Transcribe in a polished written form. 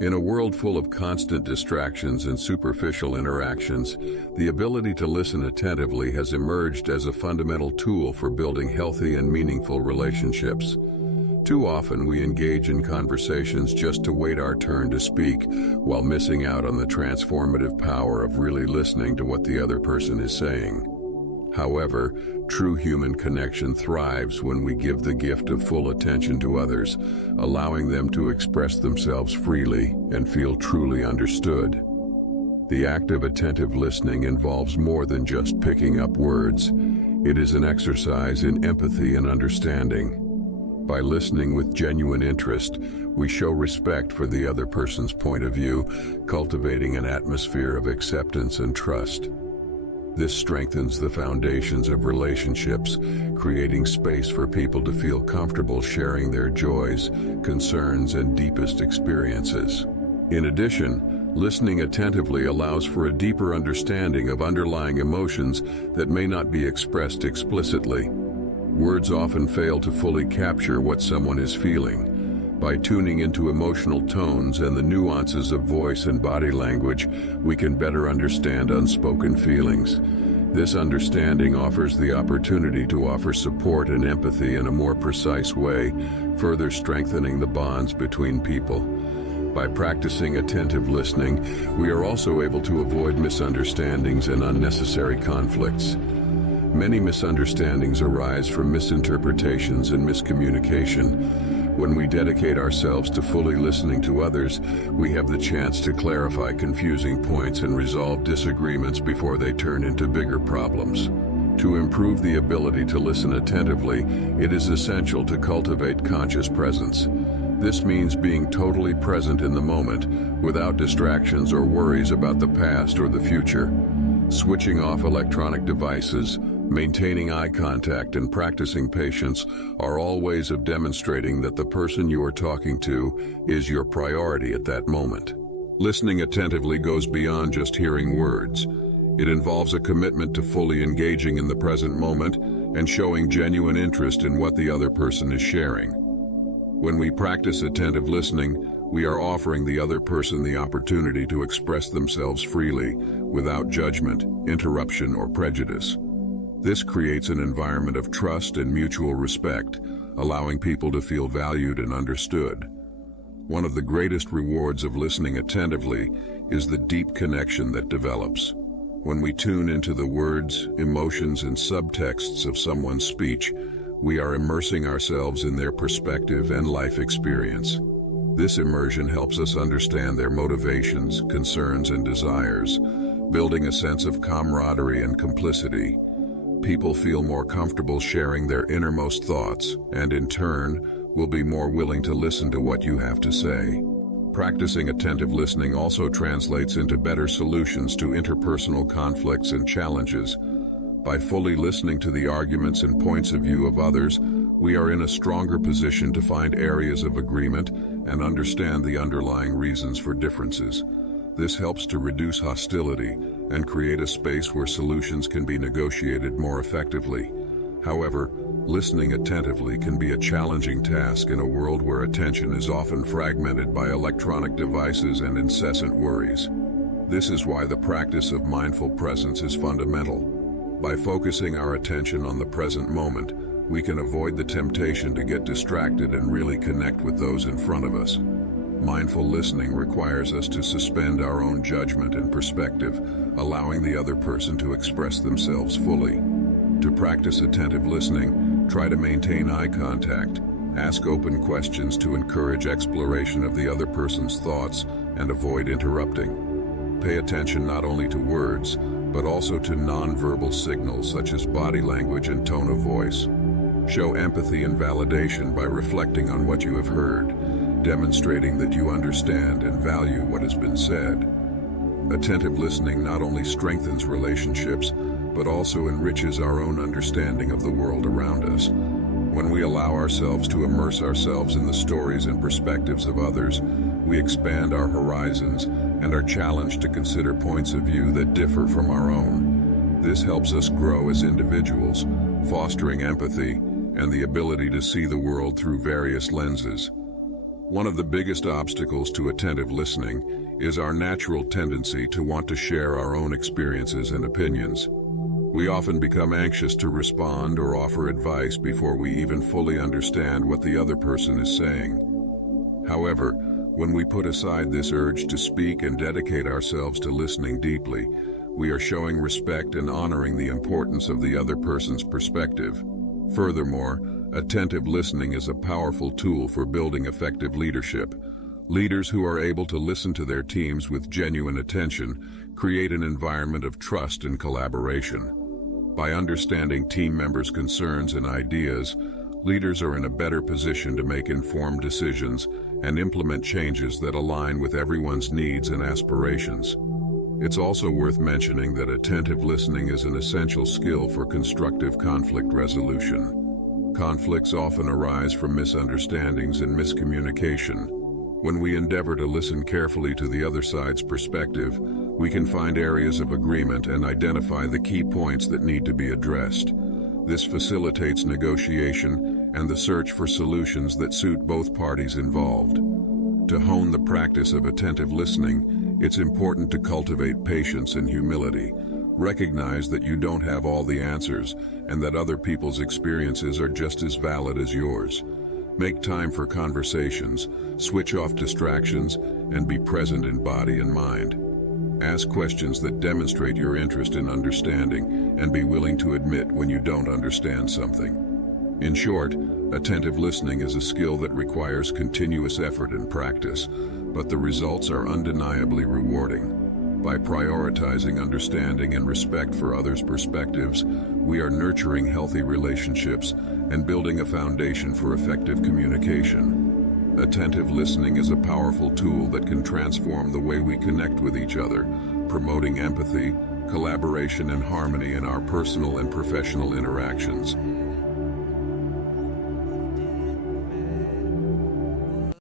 In a world full of constant distractions and superficial interactions, the ability to listen attentively has emerged as a fundamental tool for building healthy and meaningful relationships. Too often we engage in conversations just to wait our turn to speak, while missing out on the transformative power of really listening to what the other person is saying. However, true human connection thrives when we give the gift of full attention to others, allowing them to express themselves freely and feel truly understood. The act of attentive listening involves more than just picking up words. It is an exercise in empathy and understanding. By listening with genuine interest, we show respect for the other person's point of view, cultivating an atmosphere of acceptance and trust. This strengthens the foundations of relationships, creating space for people to feel comfortable sharing their joys, concerns, and deepest experiences. In addition, listening attentively allows for a deeper understanding of underlying emotions that may not be expressed explicitly. Words often fail to fully capture what someone is feeling. By tuning into emotional tones and the nuances of voice and body language, we can better understand unspoken feelings. This understanding offers the opportunity to offer support and empathy in a more precise way, further strengthening the bonds between people. By practicing attentive listening, we are also able to avoid misunderstandings and unnecessary conflicts. Many misunderstandings arise from misinterpretations and miscommunication. When we dedicate ourselves to fully listening to others, we have the chance to clarify confusing points and resolve disagreements before they turn into bigger problems. To improve the ability to listen attentively, it is essential to cultivate conscious presence. This means being totally present in the moment, without distractions or worries about the past or the future. Switching off electronic devices, maintaining eye contact, and practicing patience are all ways of demonstrating that the person you are talking to is your priority at that moment. Listening attentively goes beyond just hearing words. It involves a commitment to fully engaging in the present moment and showing genuine interest in what the other person is sharing. When we practice attentive listening, we are offering the other person the opportunity to express themselves freely, without judgment, interruption, or prejudice. This creates an environment of trust and mutual respect, allowing people to feel valued and understood. One of the greatest rewards of listening attentively is the deep connection that develops. When we tune into the words, emotions, and subtexts of someone's speech, we are immersing ourselves in their perspective and life experience. This immersion helps us understand their motivations, concerns, and desires, building a sense of camaraderie and complicity. People feel more comfortable sharing their innermost thoughts, and in turn, will be more willing to listen to what you have to say. Practicing attentive listening also translates into better solutions to interpersonal conflicts and challenges. By fully listening to the arguments and points of view of others, we are in a stronger position to find areas of agreement and understand the underlying reasons for differences. This helps to reduce hostility and create a space where solutions can be negotiated more effectively. However, listening attentively can be a challenging task in a world where attention is often fragmented by electronic devices and incessant worries. This is why the practice of mindful presence is fundamental. By focusing our attention on the present moment, we can avoid the temptation to get distracted and really connect with those in front of us. Mindful listening requires us to suspend our own judgment and perspective, allowing the other person to express themselves fully. To practice attentive listening, try to maintain eye contact, ask open questions to encourage exploration of the other person's thoughts, and avoid interrupting. Pay attention not only to words, but also to nonverbal signals such as body language and tone of voice. Show empathy and validation by reflecting on what you have heard, demonstrating that you understand and value what has been said. Attentive listening not only strengthens relationships, but also enriches our own understanding of the world around us. When we allow ourselves to immerse ourselves in the stories and perspectives of others, we expand our horizons and are challenged to consider points of view that differ from our own. This helps us grow as individuals, fostering empathy and the ability to see the world through various lenses. One of the biggest obstacles to attentive listening is our natural tendency to want to share our own experiences and opinions. We often become anxious to respond or offer advice before we even fully understand what the other person is saying. However, when we put aside this urge to speak and dedicate ourselves to listening deeply, we are showing respect and honoring the importance of the other person's perspective. Furthermore, attentive listening is a powerful tool for building effective leadership. Leaders who are able to listen to their teams with genuine attention create an environment of trust and collaboration. By understanding team members' concerns and ideas, leaders are in a better position to make informed decisions and implement changes that align with everyone's needs and aspirations. It's also worth mentioning that attentive listening is an essential skill for constructive conflict resolution. Conflicts often arise from misunderstandings and miscommunication. When we endeavor to listen carefully to the other side's perspective, we can find areas of agreement and identify the key points that need to be addressed. This facilitates negotiation and the search for solutions that suit both parties involved. To hone the practice of attentive listening, it's important to cultivate patience and humility. Recognize that you don't have all the answers and that other people's experiences are just as valid as yours. Make time for conversations, switch off distractions, and be present in body and mind. Ask questions that demonstrate your interest in understanding and be willing to admit when you don't understand something. In short, attentive listening is a skill that requires continuous effort and practice, but the results are undeniably rewarding. By prioritizing understanding and respect for others' perspectives, we are nurturing healthy relationships and building a foundation for effective communication. Attentive listening is a powerful tool that can transform the way we connect with each other, promoting empathy, collaboration, and harmony in our personal and professional interactions.